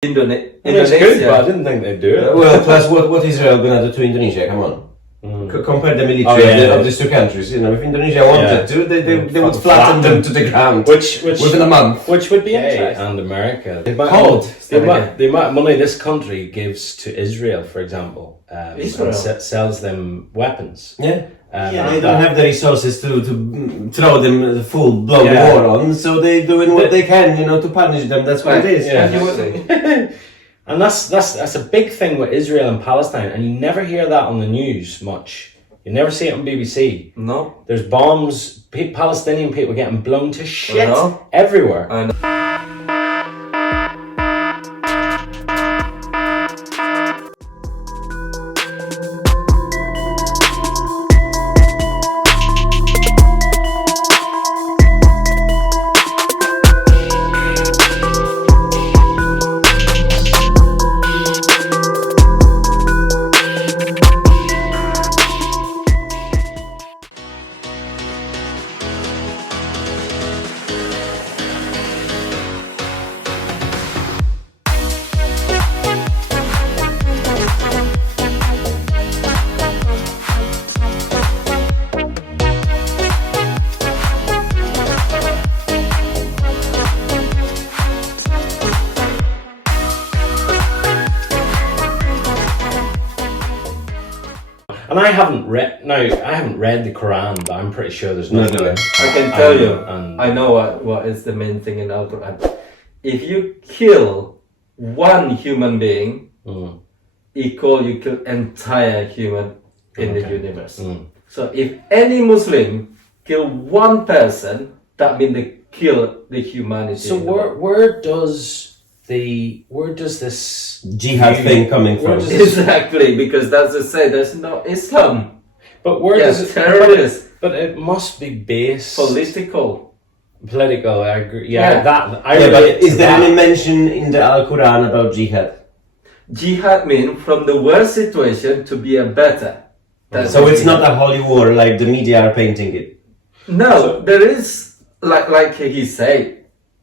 Indonesia. It's good, but I didn't think they'd do it. Well, plus what Israel gonna do to Indonesia? Come on. Compare the military of these two countries. You know, if Indonesia wanted to, they would flatten them to the ground within a month. Which would be interesting. And America. The amount of money this country gives to Israel, for example, and sells them weapons. Yeah. They don't have the resources to throw them the full-blown war on, so they're doing what they can, to punish them. That's what it is. Yeah. And that's a big thing with Israel and Palestine, and you never hear that on the news much. You never see it on BBC. No. There's bombs, Palestinian people getting blown to shit everywhere. I know. And I haven't read the Quran, but I'm pretty sure there's nothing. I can tell you, I know what is the main thing in Al Quran. If you kill one human being, equal you kill entire human in the universe. So if any Muslim kill one person, that means they kill the humanity. So where does this jihad thing coming from? Exactly, because that's to say there's no Islam. But where does it terrorists? But it must be based Political, I agree. But is there any mention in the Al Quran about jihad? Jihad means from the worst situation to be a better. So it's not a holy war like the media are painting it. No, there is like he said.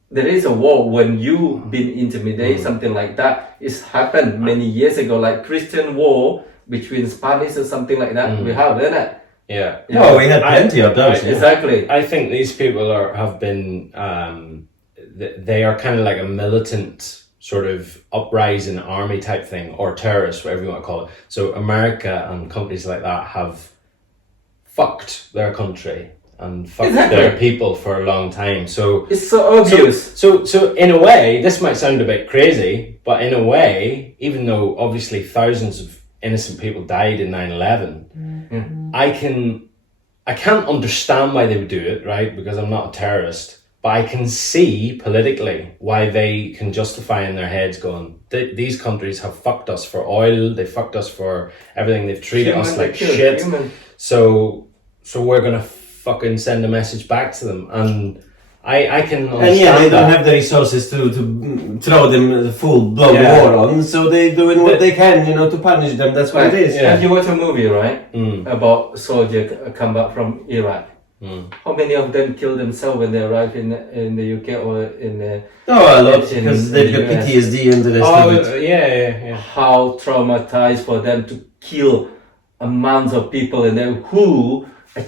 There is a war when you've been intimidated, something like that. It's happened many years ago, like Christian war between Spanish or something like that. We have, isn't it? Yeah. Oh, we had plenty of those. Exactly. I think these people have been. They are kind of like a militant sort of uprising army type thing, or terrorist, whatever you want to call it. So America and companies like that have fucked their country and fucked their people for a long time. So it's so obvious. So in a way, this might sound a bit crazy, but in a way, even though obviously thousands of innocent people died in 9/11, I can't understand why they would do it, right? Because I'm not a terrorist, but I can see politically why they can justify in their heads going, these countries have fucked us for oil, they fucked us for everything, they've treated us like shit. So we're gonna fucking send a message back to them, and I can understand they don't have the resources to throw them the full-blown war on, so they're doing what they can, to punish them. That's what it is. And you watch a movie, right? About soldiers come back from Iraq. How many of them kill themselves when they arrive in the UK or in the... Oh, a lot, because they've got PTSD and the rest of it. Yeah. How traumatized for them to kill amounts of people, and then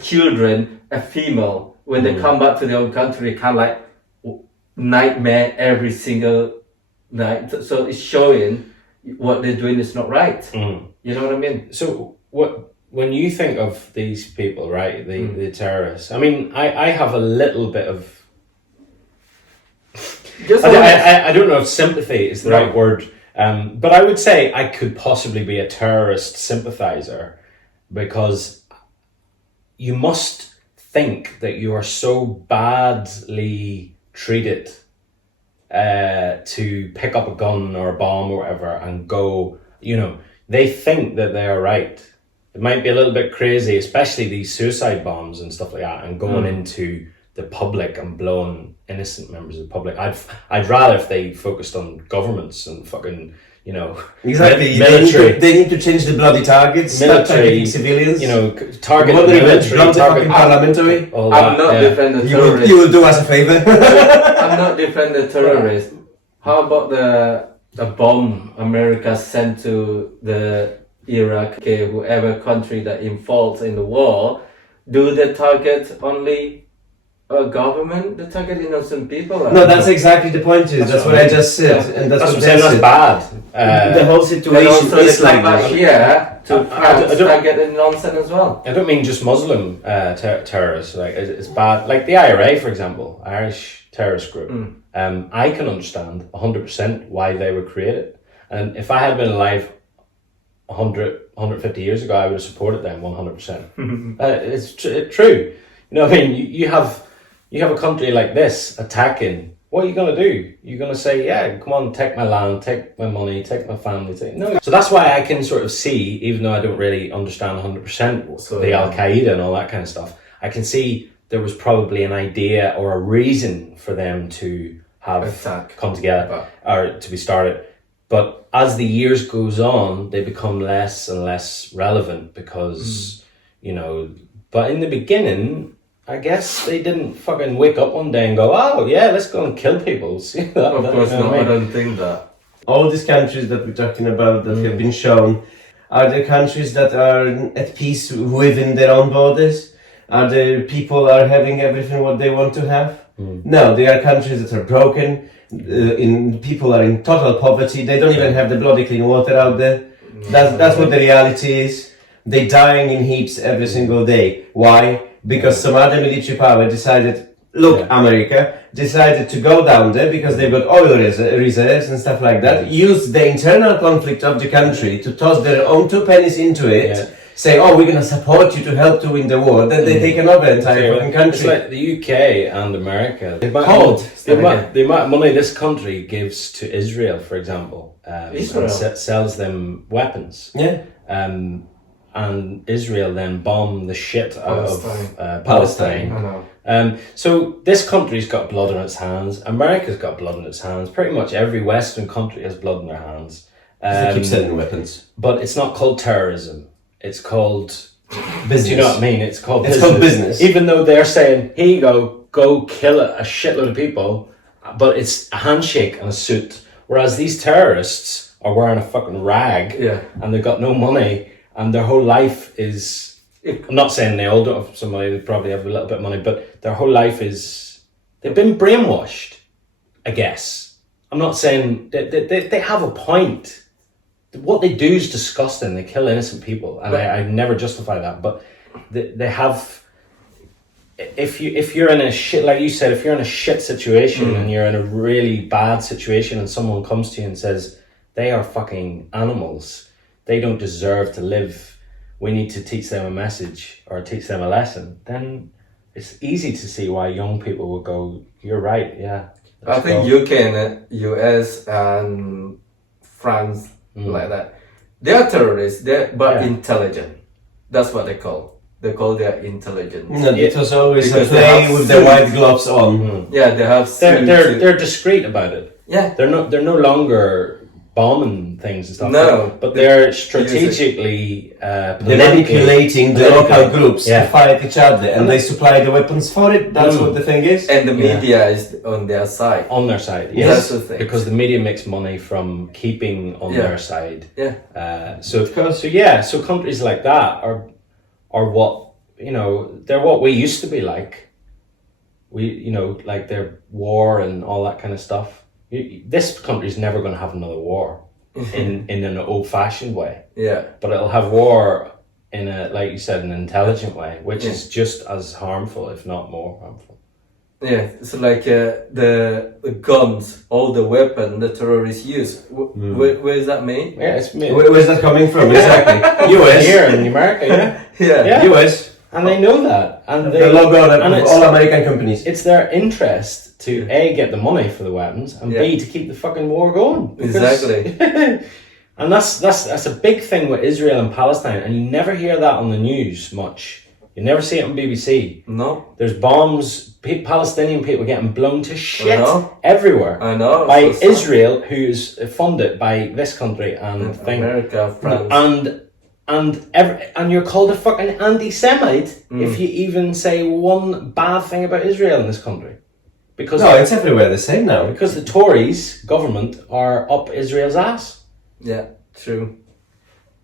children, a female, when they come back to their own country, kind of like nightmare every single night. So it's showing what they're doing is not right. You know what I mean? So when you think of these people, right, the terrorists, I mean, I have a little bit of... I don't know if sympathy is the right word, but I would say I could possibly be a terrorist sympathizer, because you must think that you are so badly treated to pick up a gun or a bomb or whatever and go, they think that they are right. It might be a little bit crazy, especially these suicide bombs and stuff like that, and going into the public and blowing innocent members of the public. I'd rather if they focused on governments and fucking, exactly. Military. They need to change the bloody targets. Military, civilians. Target military. Target parliamentary. I'm not defending terrorists. You will do us a favor. I'm not defending terrorists. How about the a bomb America sent to the Iraq, whoever country that involved in the war, do they target only a government? They target innocent people? No, that's exactly the point. That's what I just said, and that's what I'm saying. That's bad. The whole situation is like that. Here to target nonsense as well. I don't mean just Muslim terrorists. Like it's bad. Like the IRA, for example, Irish terrorist group. I can understand 100% why they were created, and if I had been alive 150 years ago, I would have supported them 100%. It's true. You know what I mean? You have a country like this attacking. What are you going to do? You're going to say, yeah, come on, take my land, take my money, take my family. No. So that's why I can sort of see, even though I don't really understand 100% the Al-Qaeda and all that kind of stuff, I can see there was probably an idea or a reason for them to have come together or to be started. But as the years goes on, they become less and less relevant because, but in the beginning, I guess they didn't fucking wake up one day and go, oh yeah, let's go and kill people. See that? Of course not, I don't think that. All these countries that we're talking about that have been shown, are the countries that are at peace within their own borders? Are the people are having everything what they want to have? No, they are countries that are broken, people are in total poverty, they don't even have the bloody clean water out there. That's what the reality is. They're dying in heaps every single day. Why? Because some other military power decided, America decided to go down there because they've got oil reserves and stuff like that, use the internal conflict of the country to toss their own 2 pennies into it, say, oh, we're going to support you to help to win the war, then they take over the entire fucking country. It's like the UK and America. The amount of money this country gives to Israel, for example, sells them weapons. Yeah. And Israel then bomb the shit out of Palestine. I know. So this country's got blood on its hands. America's got blood on its hands. Pretty much every Western country has blood on their hands. They keep selling weapons. But it's not called terrorism. It's called business. Do you know what I mean? It's called business. Even though they're saying, here you go kill a shitload of people, but it's a handshake and a suit. Whereas these terrorists are wearing a fucking rag and they've got no money. And their whole life is, I'm not saying they all don't have some money, they probably have a little bit of money, but their whole life is, they've been brainwashed, I guess. I'm not saying, they have a point. What they do is disgusting, they kill innocent people, and I never justify that, but they have, if you're in a shit, like you said, if you're in a shit situation and you're in a really bad situation and someone comes to you and says, they are fucking animals, they don't deserve to live, we need to teach them a message or teach them a lesson, then it's easy to see why young people will go, you're right, yeah. I think UK and US and France, like that, they are terrorists, but intelligent. That's what they call. They call their intelligence. No, it was always a play with the white gloves on. Yeah, they have. They're discreet about it. Yeah, they're no longer bombing things and stuff. No, but they're strategically manipulating the local groups to fight each other, and they supply the weapons for it. That's what the thing is. And the media is on their side. On their side, yes. That's the thing. Because the media makes money from keeping on their side. Yeah. So countries like that are what, they're what we used to be like. We, like their war and all that kind of stuff. This country's never going to have another war in an old-fashioned way. Yeah. But it'll have war in a, like you said, an intelligent way, which is just as harmful, if not more harmful. Yeah, it's like the guns, all the weapon the terrorists use. Where is that made? Yeah, it's made. Where's that coming from? Exactly. US. Here in America, yeah. US. And they know that. And the logo of all American companies. It's their interest to A, get the money for the weapons, and B, to keep the fucking war going. Exactly. And that's a big thing with Israel and Palestine, and you never hear that on the news much. You never see it on BBC. No. There's bombs, Palestinian people getting blown to shit everywhere. I know. By Israel, who's funded by this country and America, France. And you're called a fucking anti-Semite if you even say one bad thing about Israel in this country. Because No, it's everywhere the same now. because the Tories government are up Israel's ass. Yeah, true.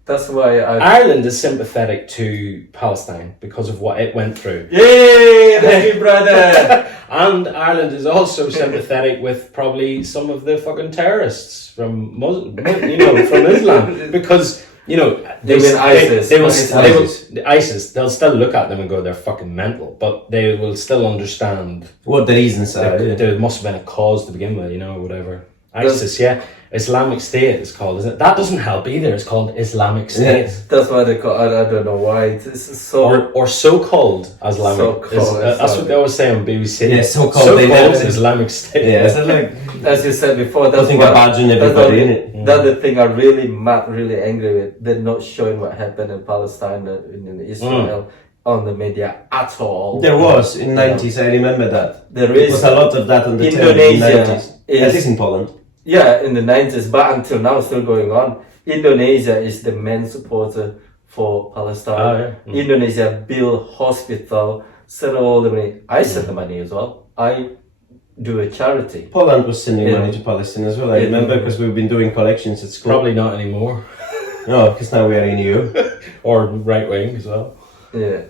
That's why Ireland is sympathetic to Palestine because of what it went through. Yay, that's me, brother. And Ireland is also sympathetic with probably some of the fucking terrorists from from Islam, because They mean ISIS. ISIS. They'll still look at them and go, they're fucking mental, but they will still understand What the reasons are. yeah. there must have been a cause to begin with, whatever. ISIS, yeah. Islamic State is called, isn't it? That doesn't help either. It's called Islamic State. That's why they call. I don't know why. It's so. Or so-called Islamic. So-called that's what they always say on BBC. Yeah, so-called, they never- Islamic State. Yeah, it's like As you said before, that's putting what, a badge on that's everybody, what- innit? That's the thing I'm really mad, really angry with. They're not showing what happened in Palestine and in Israel on the media at all. There was in 90s, I remember that. There There is was a lot of that on the Indonesia in 90s. is- That is in Poland. Yeah, in the 90s, but until now, still going on. Indonesia is the main supporter for Palestine. Oh, yeah. Indonesia build hospital, send all the money. I send the money as well. I do a charity. Poland was sending Yeah. money to Palestine as well. I Yeah. remember because we've been doing collections at school. Probably not anymore. No, because now we are in EU. Or right wing as well. Yeah.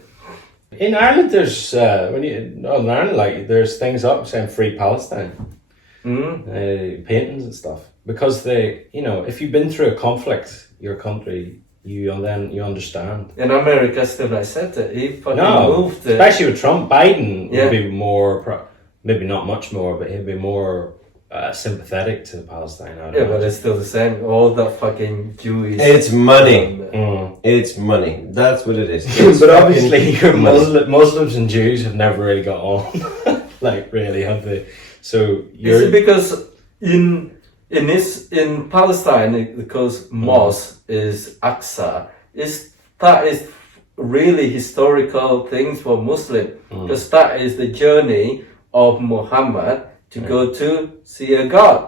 In Ireland, there's Northern Ireland, like there's things up saying free Palestine, paintings and stuff, because they, if you've been through a conflict, your country, you understand. In America, still not said it. He fucking No, moved it. especially with Trump, Biden Yeah. would be more, maybe not much more, but he'd be more sympathetic to Palestine. I don't Yeah, know. but it's still the same. All that fucking Jewish. It's money. Mm. It's money. That's what it is. It's But fucking obviously, your money. Muslims and Jews have never really got on, like really, have they? So Is it because in Palestine, because mosque is Aqsa, that is really historical things for Muslim. Because that is the journey of Muhammad to go to see a God.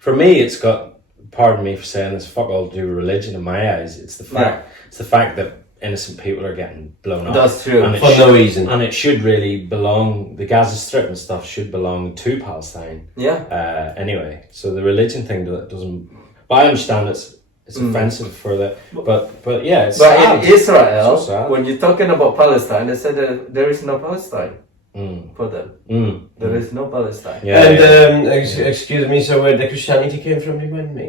For me, it's got, pardon me for saying this, fuck all to do with religion in my eyes. It's the fact that innocent people are getting blown up. That's true. And it For no reason. And it should really belong, the Gaza Strip and stuff should belong to Palestine. Yeah. Anyway, so the religion thing doesn't, but I understand it's offensive for that, but yeah, it's But sad. in Israel, So sad. when you're talking about Palestine, they said that there is no Palestine for them. There is no Palestine. Yeah, And yeah. excuse me, so where the Christianity came from, remind me.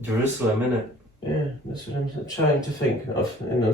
Jerusalem, innit? Yeah, that's what I'm trying to think of.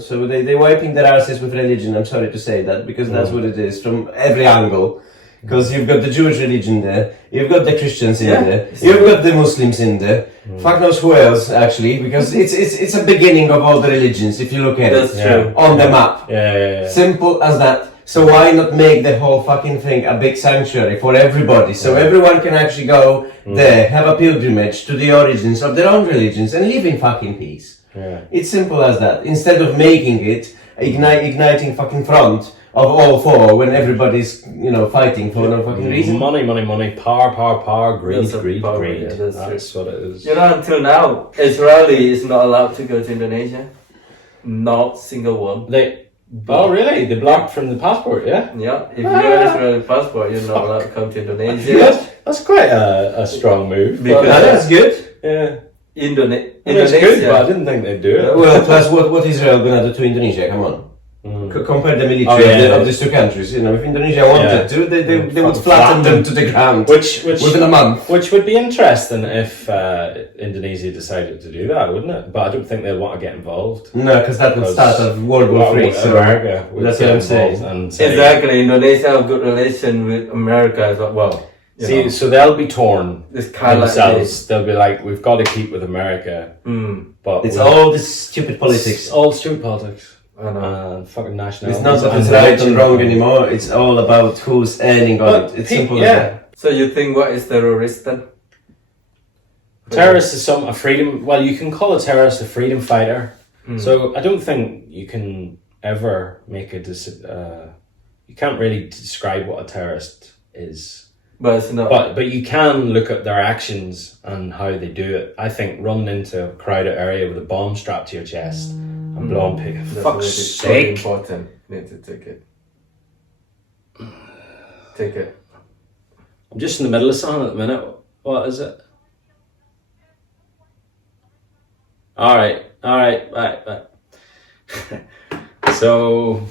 So they're wiping their asses with religion. I'm sorry to say that, because that's what it is from every angle. Because you've got the Jewish religion there, you've got the Christians in there, you've got the Muslims in there. Fuck knows who else, actually, because it's a beginning of all the religions if you look at That's it true. on the map. Yeah. Simple as that. So why not make the whole fucking thing a big sanctuary for everybody, so everyone can actually go there, have a pilgrimage to the origins of their own religions and live in fucking peace. Yeah. It's simple as that. Instead of making it igniting fucking front of all four when everybody's fighting for no fucking reason. Money, power, greed, That's a greed. power, yeah, that's That's what it is. Until now, Israeli is not allowed to go to Indonesia. Not single one. Oh really? They blocked from the passport, yeah? Yeah, if you have an Israeli passport, you're not allowed to come to Indonesia. That's quite a strong move. Because- but, That's good. yeah. Indonesia. It's good, but I didn't think they'd do it. Well, plus what Israel gonna do to Indonesia? Come on. Compare the military of these two countries. If Indonesia wanted to, they would flatten them to the ground Which within a month. Which would be interesting if Indonesia decided to do that, wouldn't it? But I don't think they'd want to get involved. No, because that would start a World War III. So America would that's get what I'm involved saying. and say, Exactly. Indonesia have good relation with America as well. Well, you know, so they'll be torn it's kind of like themselves. They'll be like, we've got to keep with America, but it's all this stupid politics. It's all stupid politics. I know. Fucking nationality. It's not that it's right and wrong anymore. It's all about who's earning on it. It's simple as that. So you think what is terrorist then? Terrorist is a freedom. Well, you can call a terrorist a freedom fighter. So I don't think you can ever make you can't really describe what a terrorist is. But it's not. But you can look at their actions and how they do it. I think running into a crowded area with a bomb strapped to your chest and blowing people. That's Fuck's really sake. important. Need to take it. Take it. I'm just in the middle of something at the minute. What is it? Alright, bye. So,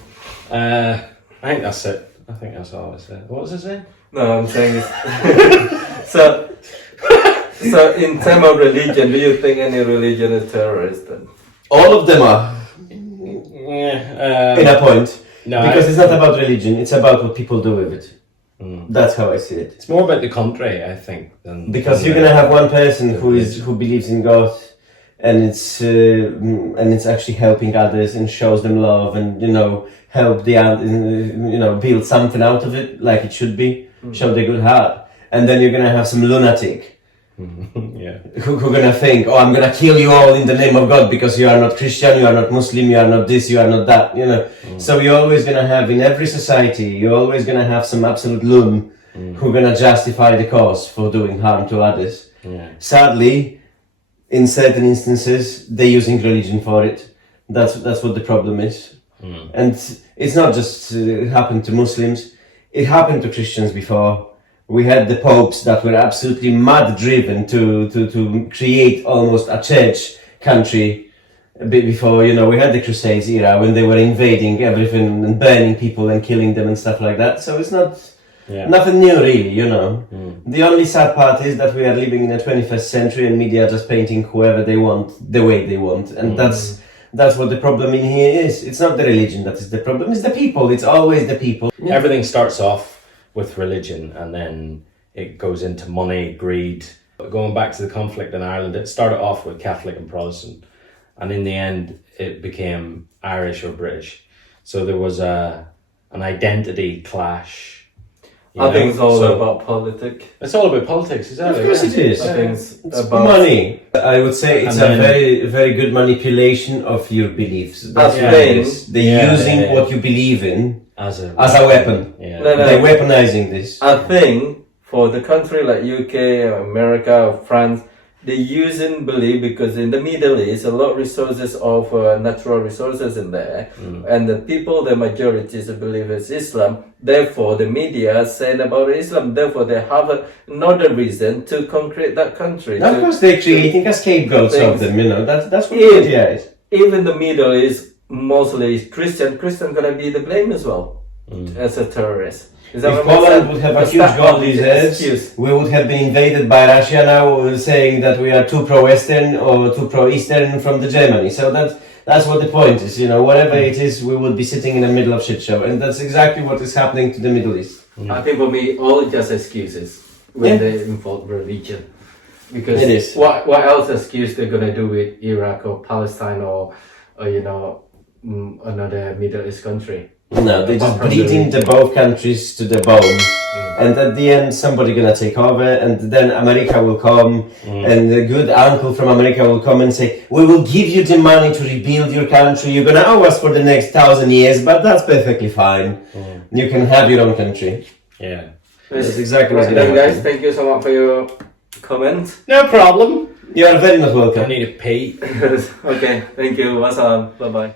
I think that's it. I think that's all I said. What was I saying? No, I'm saying it's so in terms of religion, do you think any religion is terrorist then? All of them are, Yeah. in a point. No, Because it's not about religion, it's about what people do with it. That's how I see it. it's more about the country, I think, than Because you're gonna have one person who believes in God, and it's actually helping others and shows them love, and help build something out of it like it should be, show their good heart. And then you're gonna have some lunatic yeah. who gonna think, oh, I'm gonna kill you all in the name of God because you are not Christian, you are not Muslim, you are not this, you are not that, So you're always gonna have, in every society, you're always gonna have some absolute loon who gonna justify the cause for doing harm to others. Yeah. Sadly, in certain instances, they're using religion for it. That's what the problem is. And it's not just happened to Muslims, it happened to Christians before. We had the popes that were absolutely mad driven to create almost a church country a bit before, we had the Crusades era when they were invading everything and burning people and killing them and stuff like that. So it's not nothing new really, The only sad part is that we are living in the 21st century and media are just painting whoever they want the way they want. And that's what the problem in here is. It's not the religion that is the problem, it's the people. It's always the people. Yeah. Everything starts off with religion and then it goes into money, greed. Going back to the conflict in Ireland, it started off with Catholic and Protestant, and in the end it became Irish or British. So there was an identity clash. I think it's all about politics. It's all about politics, exactly. Of course it is. I think It's money. I would say it's a very, very good manipulation of your beliefs. That's what it is. They're using what you believe in as a weapon. Yeah. They're weaponizing this. I think for the country like UK or America or France, they're using belief because in the Middle East, a lot of resources of natural resources in there, and the people, the majorities believe is Islam. Therefore, the media is saying about Islam. Therefore, they have another reason to concrete that country. Of course, they're creating a scapegoat of them. That's what the idea is. Even the Middle East mostly is Christian. Christian gonna be the blame as well as a terrorist. If Poland would have a huge God on his heads, we would have been invaded by Russia now, saying that we are too pro-Western or too pro-Eastern from the Germany. So that's what the point is. Whatever it is, we would be sitting in the middle of shit show, and that's exactly what is happening to the Middle East. I think for me, all just excuses when they involve religion. Because it is. What else excuse they're gonna do with Iraq or Palestine or another Middle East country? No, they're just bleeding the both countries to the bone. And at the end, somebody gonna take over, and then America will come, and the good uncle from America will come and say, we will give you the money to rebuild your country, you're gonna owe us for the next 1,000 years, but that's perfectly fine. You can have your own country. Yeah. That's exactly what's right, gonna guys, happen. thank you so much for your comments. No problem. You are very much welcome. I need a pee. Okay, thank you. Wassalam. Bye-bye.